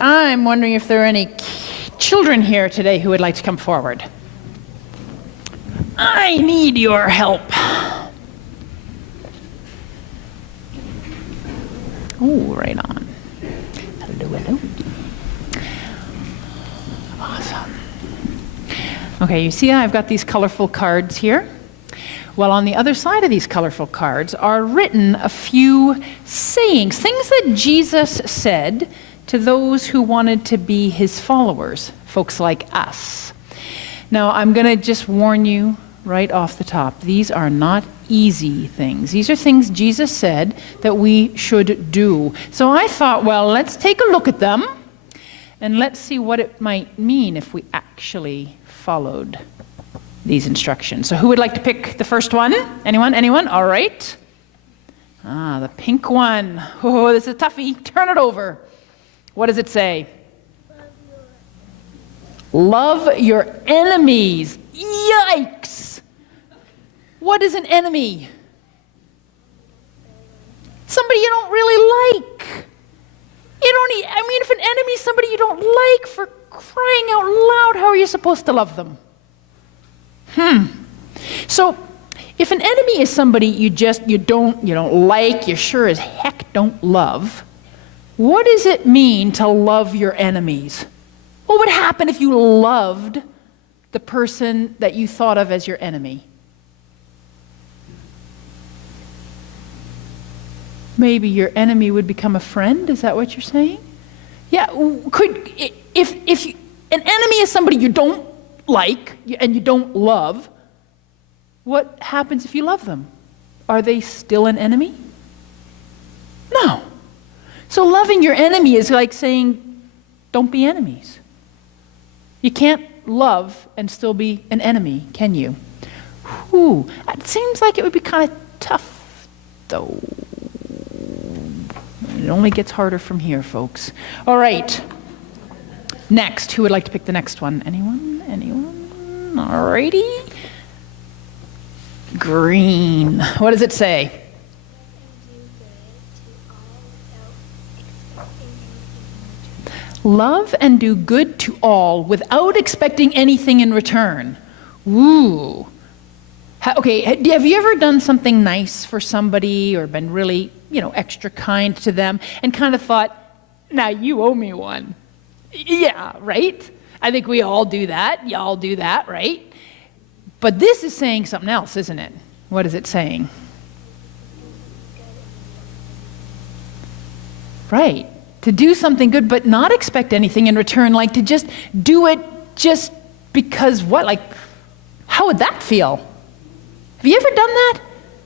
I'm wondering if there are any children here today who would like to come forward. I need your help. Oh, right on. Hello, hello. Awesome. Okay, you see I've got these colorful cards here? Well, on the other side of these colorful cards are written a few sayings, things that Jesus said to those who wanted to be his followers, folks like us. Now, I'm going to just warn you right off the top, these are not easy things. These are things Jesus said that we should do. So I thought, well, let's take a look at them and let's see what it might mean if we actually followed these instructions. So who would like to pick the first one? Anyone? Anyone? All right. The pink one. Oh, this is a toughie. Turn it over. What does it say? Love your enemies. Yikes! What is an enemy? Somebody you don't really like. If an enemy is somebody you don't like, for crying out loud, how are you supposed to love them? So, if an enemy is somebody you don't like, you sure as heck don't love, what does it mean to love your enemies? What would happen if you loved the person that you thought of as your enemy? Maybe your enemy would become a friend? Is that what you're saying? Yeah, if an enemy is somebody you don't like and you don't love, what happens if you love them? Are they still an enemy? No. So loving your enemy is like saying, don't be enemies. You can't love and still be an enemy, can you? Whew. It seems like it would be kind of tough, though. It only gets harder from here, folks. All right. Next, who would like to pick the next one? Anyone? Anyone? All righty. Green. What does it say? Love and do good to all without expecting anything in return. Ooh. Okay, have you ever done something nice for somebody or been really, extra kind to them and kind of thought, now you owe me one? Yeah, right? I think we all do that. Y'all do that, right? But this is saying something else, isn't it? What is it saying? Right. To do something good, but not expect anything in return, like to just do it just because what? Like, how would that feel? Have you ever done that?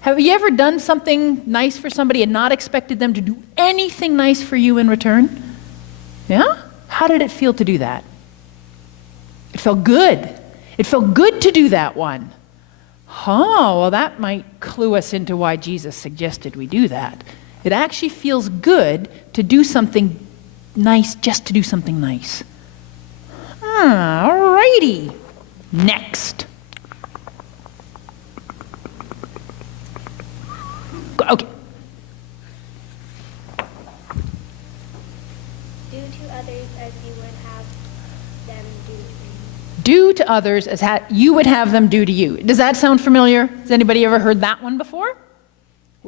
Have you ever done something nice for somebody and not expected them to do anything nice for you in return? Yeah? How did it feel to do that? It felt good. It felt good to do that one. Oh, well, that might clue us into why Jesus suggested we do that. It actually feels good to do something nice just to do something nice. All righty. Next. Okay. Do to others as you would have them do to you. Do to others as you would have them do to you. Does that sound familiar? Has anybody ever heard that one before?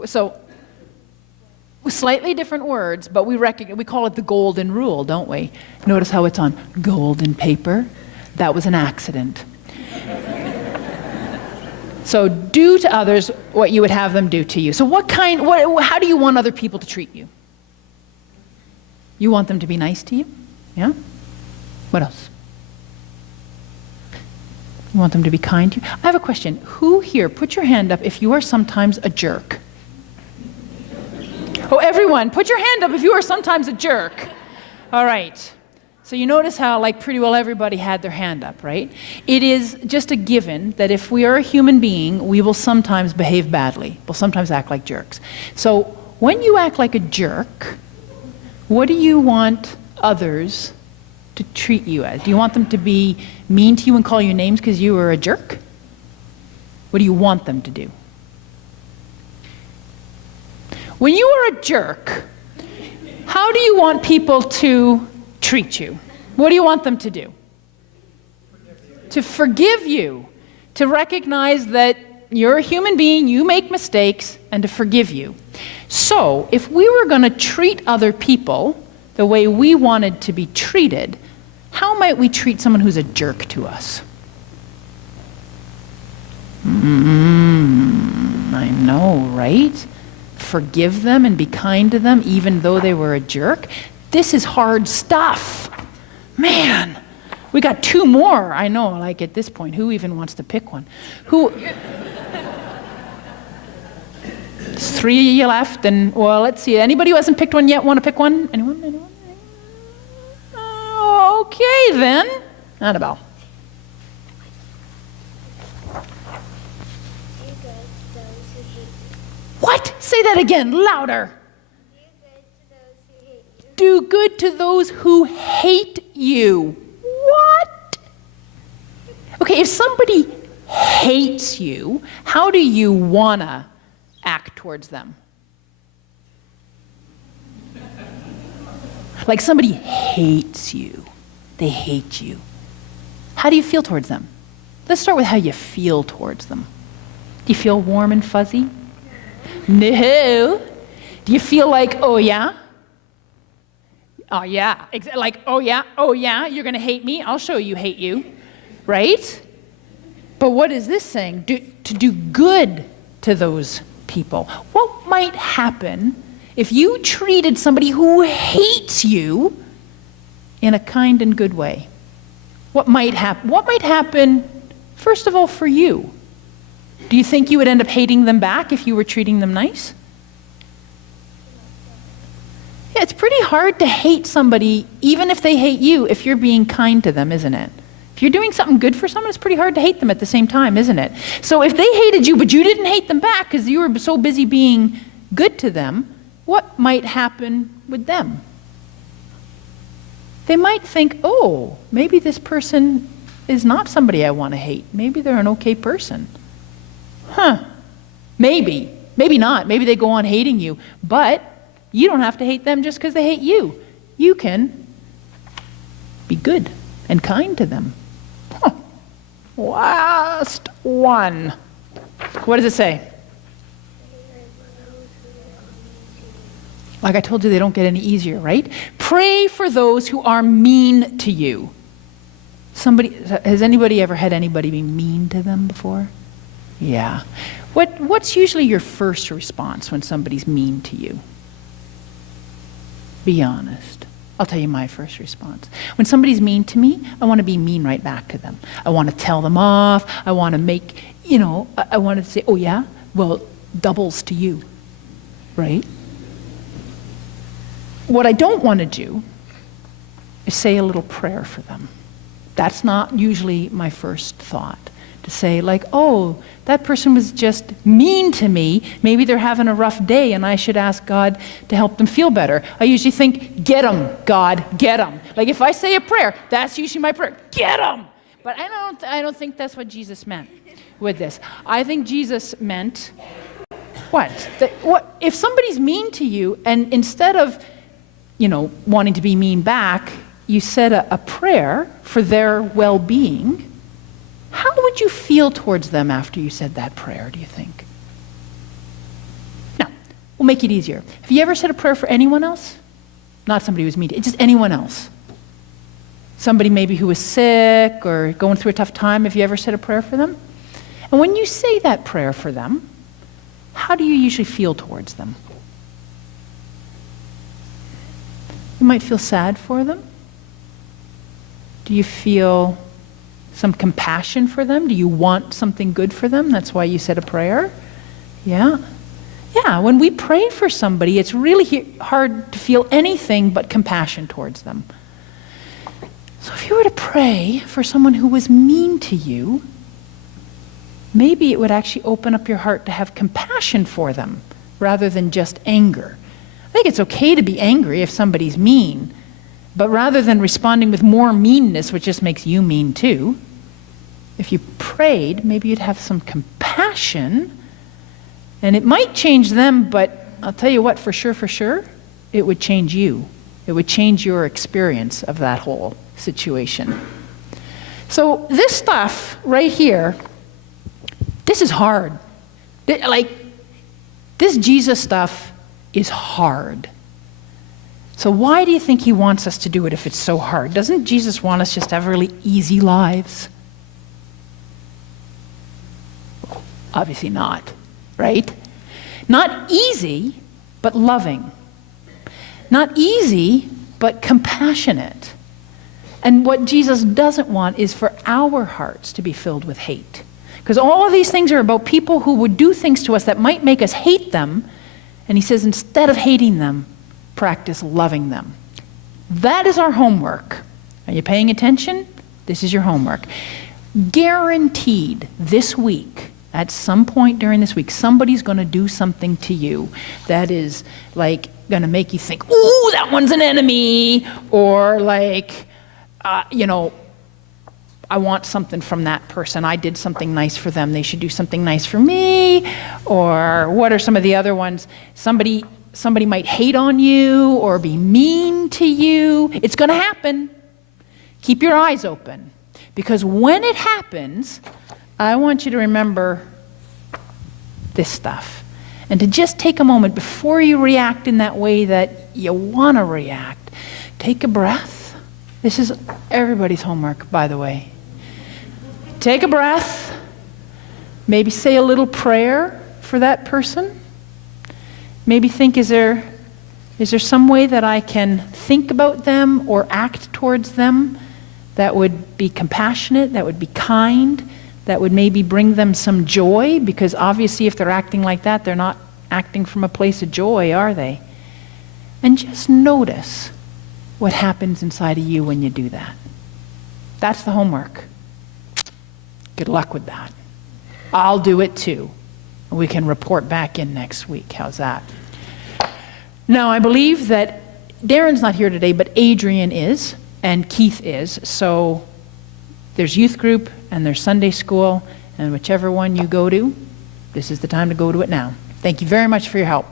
So, slightly different words, but we call it the golden rule, don't we? Notice how it's on golden paper. That was an accident. So do to others what you would have them do to you. So how do you want other people to treat you? You want them to be nice to you? Yeah? What else? You want them to be kind to you? I have a question. Who here, put your hand up if you are sometimes a jerk. Oh, everyone, put your hand up if you are sometimes a jerk. All right. So you notice how, pretty well everybody had their hand up, right? It is just a given that if we are a human being, we will sometimes behave badly. We'll sometimes act like jerks. So when you act like a jerk, what do you want others to treat you as? Do you want them to be mean to you and call you names because you are a jerk? What do you want them to do? When you are a jerk, How do you want people to treat you? What do you want them to do? To forgive you, to recognize that you're a human being, you make mistakes, and to forgive you. So, if we were going to treat other people the way we wanted to be treated, how might we treat someone who's a jerk to us? I know, right? Forgive them and be kind to them even though they were a jerk. This is hard stuff. Man, we got two more. I know, like at this point, who even wants to pick one? There's three of you left, and well, let's see. Anybody who hasn't picked one yet want to pick one? Anyone? Okay, then. Annabelle. What? Say that again, louder. Do good to those who hate you. What? Okay, if somebody hates you, how do you want to act towards them? Like somebody hates you. They hate you. How do you feel towards them? Let's start with how you feel towards them. Do you feel warm and fuzzy? No. Do you feel like, oh yeah? Oh yeah. Like, oh yeah, you're going to hate me? I'll show you hate you. Right? But what is this saying? To do good to those people. What might happen if you treated somebody who hates you in a kind and good way? What might happen? What might happen, first of all, for you? Do you think you would end up hating them back if you were treating them nice? Yeah, it's pretty hard to hate somebody, even if they hate you, if you're being kind to them, isn't it? If you're doing something good for someone, it's pretty hard to hate them at the same time, isn't it? So if they hated you, but you didn't hate them back because you were so busy being good to them, what might happen with them? They might think, oh, maybe this person is not somebody I want to hate. Maybe they're an okay person. Maybe. Maybe not. Maybe they go on hating you. But you don't have to hate them just because they hate you. You can be good and kind to them. Last one. What does it say? Like I told you, they don't get any easier, right? Pray for those who are mean to you. Has anybody ever had anybody be mean to them before? Yeah. What's usually your first response when somebody's mean to you? Be honest. I'll tell you my first response. When somebody's mean to me, I want to be mean right back to them. I want to tell them off. I want to make, I want to say, oh yeah? Well, doubles to you, right? What I don't want to do is say a little prayer for them. That's not usually my first thought. To say like, oh, that person was just mean to me. Maybe they're having a rough day and I should ask God to help them feel better. I usually think, get them, God, get them. Like if I say a prayer, that's usually my prayer, get them. But I don't think that's what Jesus meant with this. I think Jesus meant, what? If somebody's mean to you and instead of, wanting to be mean back, you said a prayer for their well-being, how would you feel towards them after you said that prayer, do you think? Now, we'll make it easier. Have you ever said a prayer for anyone else? Not somebody who's mean to you, just anyone else. Somebody maybe who was sick or going through a tough time, have you ever said a prayer for them? And when you say that prayer for them, how do you usually feel towards them? You might feel sad for them. Do you feel some compassion for them? Do you want something good for them? That's why you said a prayer? Yeah. Yeah, when we pray for somebody, it's really hard to feel anything but compassion towards them. So if you were to pray for someone who was mean to you, maybe it would actually open up your heart to have compassion for them rather than just anger. I think it's okay to be angry if somebody's mean, but rather than responding with more meanness, which just makes you mean too, if you prayed, maybe you'd have some compassion, and it might change them, but I'll tell you what, for sure, it would change you. It would change your experience of that whole situation. So this stuff right here, this is hard. This Jesus stuff is hard. So why do you think he wants us to do it if it's so hard? Doesn't Jesus want us just to have really easy lives? Obviously not, right? Not easy, but loving. Not easy, but compassionate. And what Jesus doesn't want is for our hearts to be filled with hate. Because all of these things are about people who would do things to us that might make us hate them. And he says, instead of hating them, practice loving them. That is our homework. Are you paying attention? This is your homework. Guaranteed this week, at some point during this week, somebody's going to do something to you that is like going to make you think, ooh, that one's an enemy, or like, I want something from that person. I did something nice for them. They should do something nice for me. Or what are some of the other ones? Somebody might hate on you or be mean to you. It's going to happen. Keep your eyes open. Because when it happens, I want you to remember this stuff. And to just take a moment before you react in that way that you want to react. Take a breath. This is everybody's homework, by the way. Take a breath. Maybe say a little prayer for that person. Maybe think, is there some way that I can think about them or act towards them that would be compassionate, that would be kind, that would maybe bring them some joy? Because obviously if they're acting like that, they're not acting from a place of joy, are they? And just notice what happens inside of you when you do that. That's the homework. Good luck with that. I'll do it too. We can report back in next week. How's that? Now, I believe that Darren's not here today, but Adrian is, and Keith is. So there's youth group and there's Sunday school, and whichever one you go to, this is the time to go to it now. Thank you very much for your help.